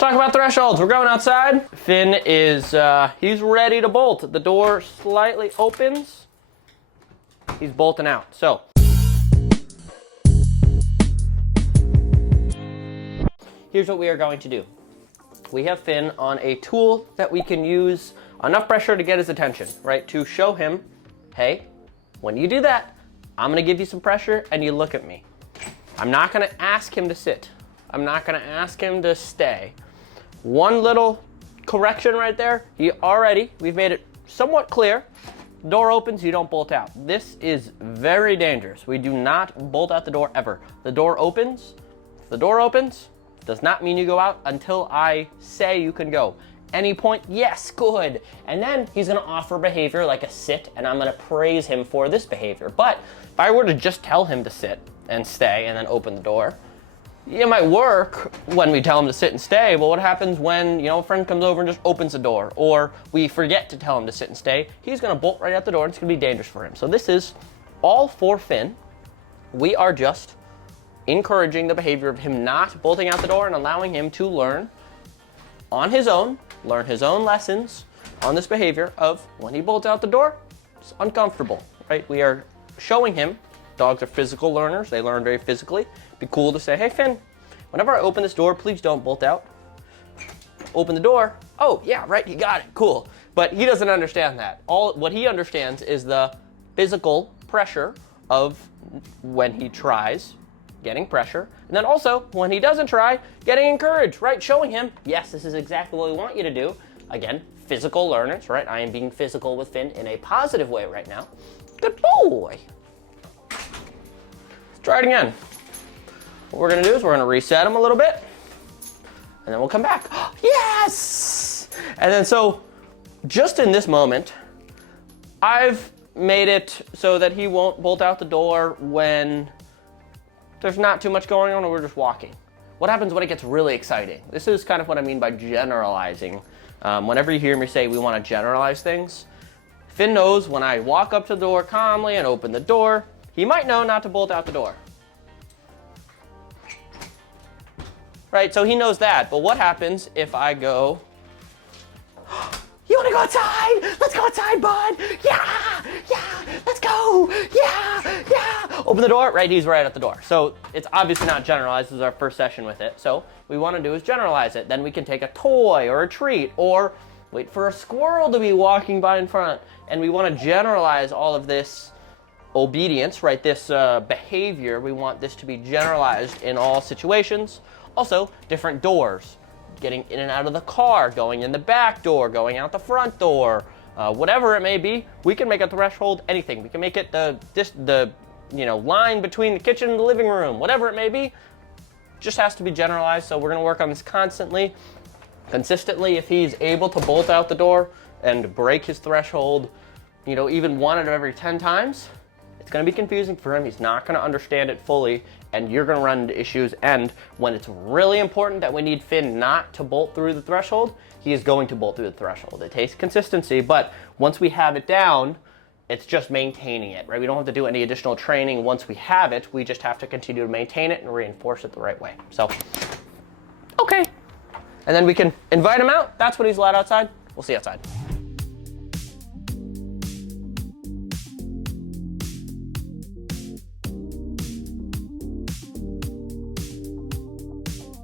talk about thresholds. We're going outside. Finn is, he's ready to bolt. The door slightly opens. He's bolting out. So, here's what we are going to do. We have Finn on a tool that we can use enough pressure to get his attention, right? To show him, hey, when you do that, I'm gonna give you some pressure and you look at me. I'm not gonna ask him to sit. I'm not gonna ask him to stay. One little correction right there, we've made it somewhat clear. Door opens, you don't bolt out. This is very dangerous. We do not bolt out the door ever. The door opens, if the door opens, does not mean you go out until I say you can go. Any point, yes, good. And then he's gonna offer behavior like a sit, and I'm gonna praise him for this behavior. But if I were to just tell him to sit and stay and then open the door, it might work when we tell him to sit and stay, but what happens when, a friend comes over and just opens the door, or we forget to tell him to sit and stay? He's gonna bolt right out the door and it's gonna be dangerous for him. So this is all for Finn. We are just encouraging the behavior of him not bolting out the door and allowing him to learn on his own, learn his own lessons on this behavior of when he bolts out the door, it's uncomfortable, right? We are showing him, dogs are physical learners, they learn very physically. It'd be cool to say, hey Finn, whenever I open this door, please don't bolt out. Open the door, oh yeah, right, you got it, cool. But he doesn't understand that. What he understands is the physical pressure of when he tries, getting pressure, and then also when he doesn't try, getting encouraged, right? Showing him, yes, this is exactly what we want you to do. Again, physical learners, right? I am being physical with Finn in a positive way right now. Good boy. Let's try it again. What we're gonna do is we're gonna reset him a little bit, and then we'll come back. Yes! And then so, just in this moment, I've made it so that he won't bolt out the door when there's not too much going on or we're just walking. What happens when it gets really exciting? This is kind of what I mean by generalizing. Whenever you hear me say we want to generalize things, Finn knows when I walk up to the door calmly and open the door, he might know not to bolt out the door. Right, so he knows that, but what happens if I go, you wanna go outside? Let's go outside, bud. Yeah, let's go. Yeah. Open the door, right, he's right at the door. So it's obviously not generalized, this is our first session with it. So what we wanna do is generalize it. Then we can take a toy or a treat or wait for a squirrel to be walking by in front. And we wanna generalize all of this obedience, right, this behavior. We want this to be generalized in all situations. Also, different doors. Getting in and out of the car, going in the back door, going out the front door, whatever it may be, we can make a threshold anything. We can make it the line between the kitchen and the living room, whatever it may be, just has to be generalized. So we're gonna work on this constantly, consistently. If he's able to bolt out the door and break his threshold, even one out of every 10 times, it's gonna be confusing for him. He's not gonna understand it fully, and you're gonna run into issues. And when it's really important that we need Finn not to bolt through the threshold, he is going to bolt through the threshold. It takes consistency, but once we have it down, it's just maintaining it, right? We don't have to do any additional training once we have it. We just have to continue to maintain it and reinforce it the right way. So, okay. And then we can invite him out. That's when he's allowed outside. We'll see you outside.